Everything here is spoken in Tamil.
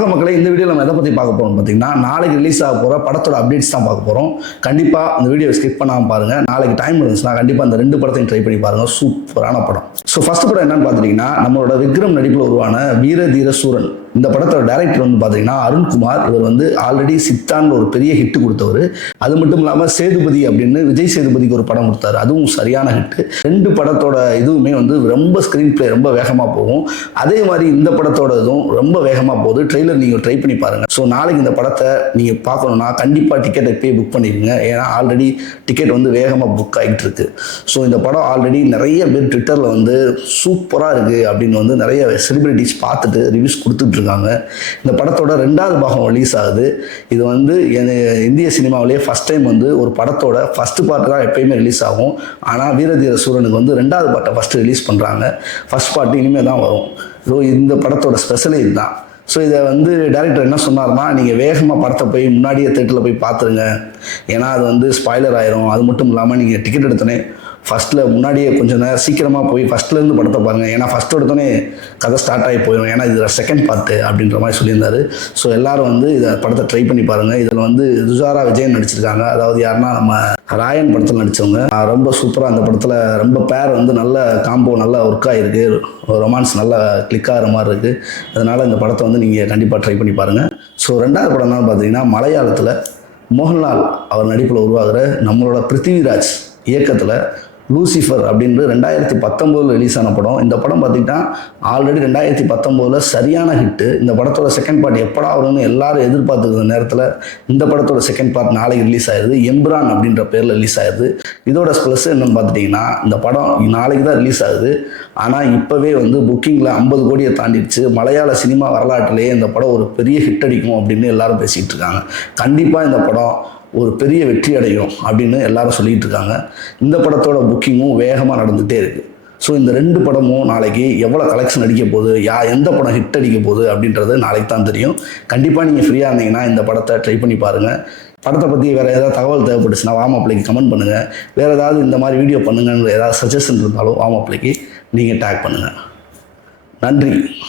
வணக்க மக்களே, இந்த வீடியோ நம்ம எதை பற்றி பார்க்க போகிறோம் பார்த்தீங்கன்னா, நாளைக்கு ரிலீஸ் ஆக போகிற படத்தோட அப்டேட்ஸ் தான் பார்க்க போகிறோம். கண்டிப்பாக இந்த வீடியோ ஸ்கிப் பண்ணாமல் பாருங்கள். நாளைக்கு டைம் இருந்துச்சுன்னா கண்டிப்பாக அந்த 2 படத்தையும் ட்ரை பண்ணி பாருங்கள். சூப்பரான படம். ஸோ ஃபர்ஸ்ட் படம் என்னன்னு பார்த்தீங்கன்னா, நம்மளோட விக்ரம் நடிப்பில் உருவான வீர தீர சூரன். இந்த படத்தோட டைரக்டர் வந்து பார்த்தீங்கன்னா அருண்குமார். இவர் வந்து ஆல்ரெடி சித்தான் ஒரு பெரிய ஹிட் கொடுத்தவர். அது மட்டும் இல்லாமல் சேதுபதி அப்படின்னு விஜய் சேதுபதிக்கு ஒரு படம் கொடுத்தாரு, அதுவும் சரியான ஹிட். 2 படத்தோட இதுவுமே வந்து ரொம்ப ஸ்க்ரீன் பிளே ரொம்ப வேகமாக போகும். அதே மாதிரி இந்த படத்தோட இதுவும் ரொம்ப வேகமாக போகுது. ட்ரெய்லர் நீங்கள் ட்ரை பண்ணி பாருங்கள். ஸோ நாளைக்கு இந்த படத்தை நீங்கள் பார்க்கணுன்னா கண்டிப்பாக டிக்கெட்டை போய் புக் பண்ணிடுங்க. ஏன்னா ஆல்ரெடி டிக்கெட் வந்து வேகமாக புக் ஆகிட்டு இருக்கு. ஸோ இந்த படம் ஆல்ரெடி நிறைய பேர் ட்விட்டரில் வந்து சூப்பராக இருக்குது அப்படின்னு வந்து நிறைய செலிபிரிட்டிஸ் பார்த்துட்டு ரிவ்யூஸ் கொடுத்துட்டு இருக்காங்க. இந்த படத்தோட 2வது பாகம் ரிலீஸ் ஆகுது. இது வந்து இந்திய சினிமாவிலேயே ஃபர்ஸ்ட் டைம் வந்து ஒரு படத்தோட ஃபர்ஸ்ட் பார்ட் தான் எப்பயுமே ரிலீஸ் ஆகும். ஆனால் வீரதீர சூரனுக்கு வந்து 2வது பார்ட்டை ஃபர்ஸ்ட் ரிலீஸ் பண்ணுறாங்க. ஃபர்ஸ்ட் பார்ட் இனிமேல் தான் வரும். ஸோ இந்த படத்தோட ஸ்பெஷலே இதுதான். ஸோ இதை வந்து டைரக்டர் என்ன சொன்னார்னா, நீங்கள் வேகமாக படத்தை போய் முன்னாடியே தேட்டரில் போய் பார்த்துருங்க. ஏன்னா அது வந்து ஸ்பாய்லர் ஆயிரும். அது மட்டும் இல்லாமல் நீங்கள் டிக்கெட் எடுத்தோன்னே ஃபஸ்ட்டில் முன்னாடியே கொஞ்சம் நேரம் சீக்கிரமாக போய் ஃபஸ்ட்லேருந்து படத்தை பாருங்கள். ஏன்னா ஃபஸ்ட் எடுத்தோன்னே கதை ஸ்டார்ட் ஆகி போயிடும். ஏன்னா இது செகண்ட் பார்ட்டு அப்படின்ற மாதிரி சொல்லியிருந்தாரு. ஸோ எல்லோரும் வந்து இதை படத்தை ட்ரை பண்ணி பாருங்கள். இதில் வந்து துஷாரா விஜயன் நடிச்சிருக்காங்க. அதாவது யாருன்னா நம்ம ராயன் படத்தில் நடித்தவங்க. ரொம்ப சூப்பராக அந்த படத்தில் ரொம்ப பேர் வந்து நல்ல காம்போ நல்லா ஒர்க் ஆகிருக்கு. ரொமான்ஸ் நல்லா கிளிக் ஆகிற மாதிரி இருக்குது. அதனால் இந்த படத்தை வந்து நீங்கள் கண்டிப்பாக ட்ரை பண்ணி பாருங்கள். ஸோ 2வது படம் தான் பார்த்தீங்கன்னா, மலையாளத்தில் மோகன்லால் அவர் நடிப்பில் உருவாகிற நம்மளோட பிருத்திவிராஜ் இயக்கத்தில் லூசிஃபர் அப்படின்னு 2019 ரிலீஸ் ஆன படம். இந்த படம் பார்த்திங்கன்னா ஆல்ரெடி 2019 சரியான ஹிட்டு. இந்த படத்தோட செகண்ட் பார்ட் எப்படா வரும்னு எல்லாரும் எதிர்பார்த்துக்கிற நேரத்தில் இந்த படத்தோட செகண்ட் பார்ட் நாளைக்கு ரிலீஸ் ஆயிடுது. எம்பிரான் அப்படின்ற பேரில் ரிலீஸ் ஆயிடுது. இதோட ப்ளஸ் என்னன்னு பார்த்துட்டிங்கன்னா, இந்த படம் நாளைக்கு தான் ரிலீஸ் ஆகுது. ஆனால் இப்போவே வந்து புக்கிங்கில் 50 கோடியை தாண்டிடுச்சு. மலையாள சினிமா வரலாற்றிலேயே இந்த படம் ஒரு பெரிய ஹிட் அடிக்கும் அப்படின்னு எல்லாரும் பேசிகிட்டு இருக்காங்க. கண்டிப்பாக இந்த படம் ஒரு பெரிய வெற்றி அடையும் அப்படின்னு எல்லாரும் சொல்லிகிட்டு இருக்காங்க. இந்த படத்தோட புக்கிங்கும் வேகமாக நடந்துகிட்டே இருக்குது. ஸோ இந்த 2 படமும் நாளைக்கு எவ்வளோ கலெக்ஷன் அடிக்க போகுது, எந்த படம் ஹிட் அடிக்க போகுது அப்படின்றது நாளைக்கு தான் தெரியும். கண்டிப்பாக நீங்கள் ஃப்ரீயாக இருந்தீங்கன்னா இந்த படத்தை ட்ரை பண்ணி பாருங்கள். படத்தை பற்றி வேறு ஏதாவது தகவல் தேவைப்பட்டுச்சுன்னா வாமாப்பிள்ளைக்கு கமெண்ட் பண்ணுங்கள். வேறு ஏதாவது இந்த மாதிரி வீடியோ பண்ணுங்கன்னு ஏதாவது சஜஷன் இருந்தாலும் வாமாப்பிள்ளைக்கு நீங்கள் டேக் பண்ணுங்கள். நன்றி.